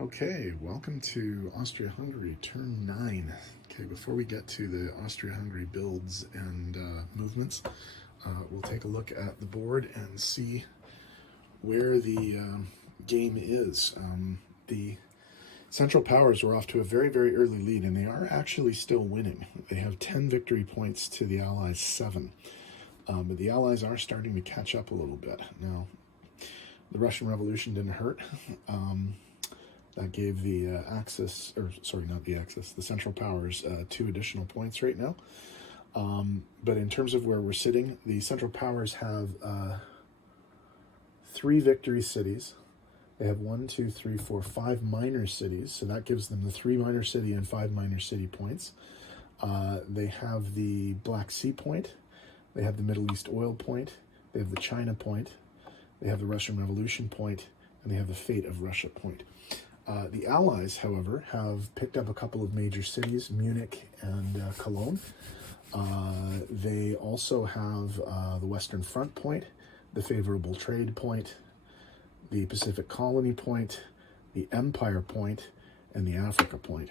Okay, welcome to Austria-Hungary, turn 9. Okay, before we get to the Austria-Hungary builds and movements, we'll take a look at the board and see where the game is. The Central Powers were off to a very, very early lead, and they are actually still winning. They have 10 victory points to the Allies' 7. But the Allies are starting to catch up a little bit. Now, the Russian Revolution didn't hurt. That gave the Axis, or sorry, not the Axis, the Central Powers 2 additional points right now. But in terms of where we're sitting, the Central Powers have 3 victory cities. They have 5 minor cities, so that gives them the 3 minor city and 5 minor city points. They have the Black Sea point, they have the Middle East oil point, they have the China point, they have the Russian Revolution point, and they have the Fate of Russia point. The Allies, however, have picked up a couple of major cities, Munich and Cologne. They also have the Western Front point, the Favorable Trade point, the Pacific Colony point, the Empire point, and the Africa point.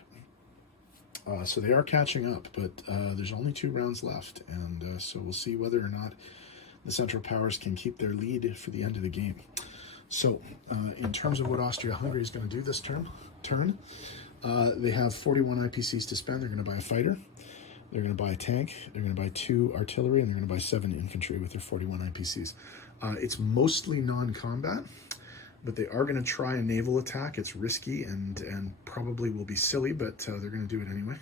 So they are catching up, but there's only 2 rounds left, and so we'll see whether or not the Central Powers can keep their lead for the end of the game. So, in terms of what Austria-Hungary is going to do this turn, they have 41 IPCs to spend. They're going to buy a fighter, they're going to buy a tank, they're going to buy 2 artillery, and they're going to buy 7 infantry with their 41 IPCs. It's mostly non-combat, but they are going to try a naval attack. It's risky and probably will be silly, but they're going to do it anyway.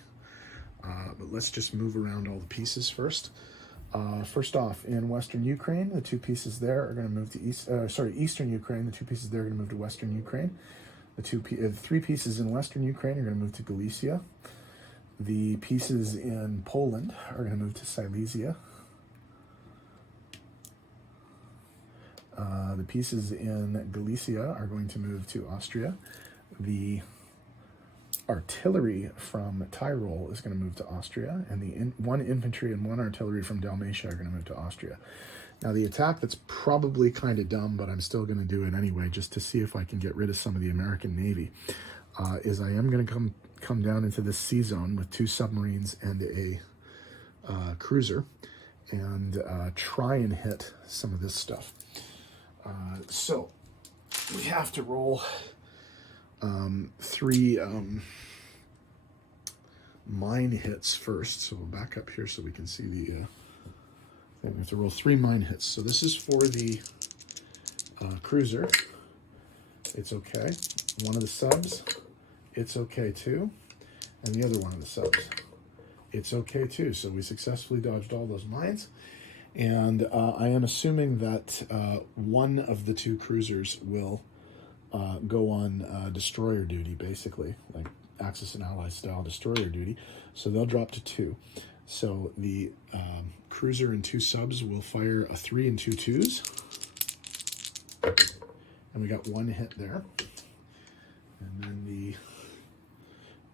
But let's just move around all the pieces first. First off, in Western Ukraine, the 2 pieces there are going to move to Eastern Ukraine. The 2 pieces there are going to move to Western Ukraine. The 3 pieces in Western Ukraine are going to move to Galicia. The pieces in Poland are going to move to Silesia. The pieces in Galicia are going to move to Austria. The artillery from Tyrol is going to move to Austria, and the 1 infantry and 1 artillery from Dalmatia are going to move to Austria. Now, the attack that's probably kind of dumb, but I'm still going to do it anyway, just to see if I can get rid of some of the American Navy, is I am going to come down into this sea zone with 2 submarines and a cruiser, and try and hit some of this stuff. So we have to roll 3 mine hits first. So we'll back up here so we can see the thing. We have to roll 3 mine hits. So this is for the cruiser. It's okay. One of the subs, it's okay too. And the other one of the subs, it's okay too. So we successfully dodged all those mines. And I am assuming that one of the 2 cruisers will go on destroyer duty, basically, like Axis and Allies style destroyer duty. So they'll drop to 2. So the cruiser and 2 subs will fire a 3 and 2 twos. And we got 1 hit there. And then the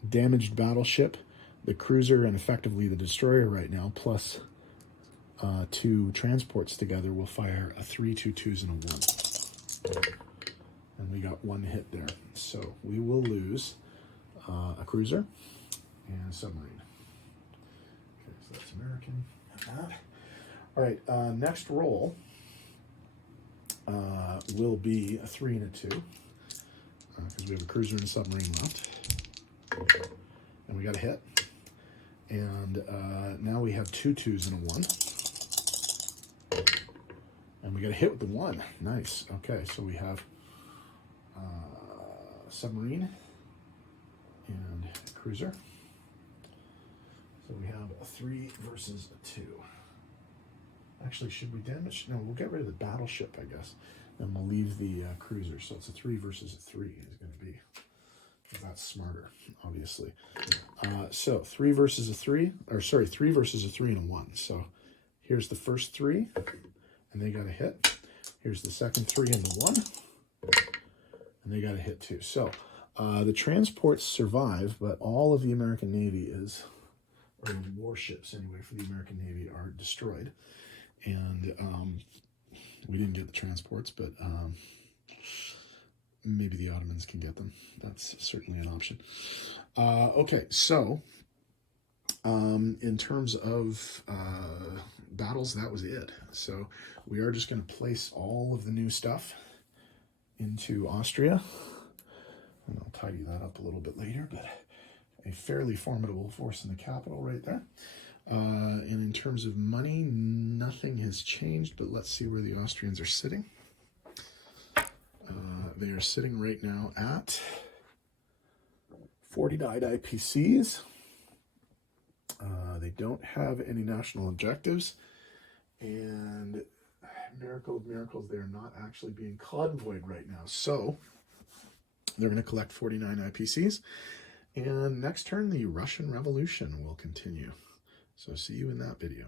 damaged battleship, the cruiser, and effectively the destroyer right now, plus 2 transports together, will fire a 3, 2 twos, and a 1. And we got 1 hit there. So we will lose a cruiser and a submarine. Okay, so that's American. All right, next roll will be a 3 and a 2, because we have a cruiser and a submarine left. And we got a hit. And now we have 2 twos and a 1. And we got a hit with the 1. Nice. Okay, so we have submarine and cruiser. So we have a 3 versus a 2. Actually, should we damage? No, we'll get rid of the battleship, I guess. And we'll leave the cruiser. So it's a 3 versus a 3 is going to be. That's smarter, obviously. So 3 versus a 3, or sorry, 3 versus a 3 and a 1. So here's the first 3, and they got a hit. Here's the second 3 and the 1, and they got a hit too. So the transports survive, but all of the American Navy is, or warships anyway, for the American Navy are destroyed. And we didn't get the transports, but maybe the Ottomans can get them. That's certainly an option. Okay, so in terms of battles, that was it. So we are just going to place all of the new stuff into Austria. And I'll tidy that up a little bit later, but a fairly formidable force in the capital right there. And in terms of money, nothing has changed, but let's see where the Austrians are sitting. They are sitting right now at 49 IPCs. They don't have any national objectives, and miracle of miracles, they are not actually being convoyed right now. So they're going to collect 49 IPCs, and next turn, the Russian Revolution will continue. So see you in that video.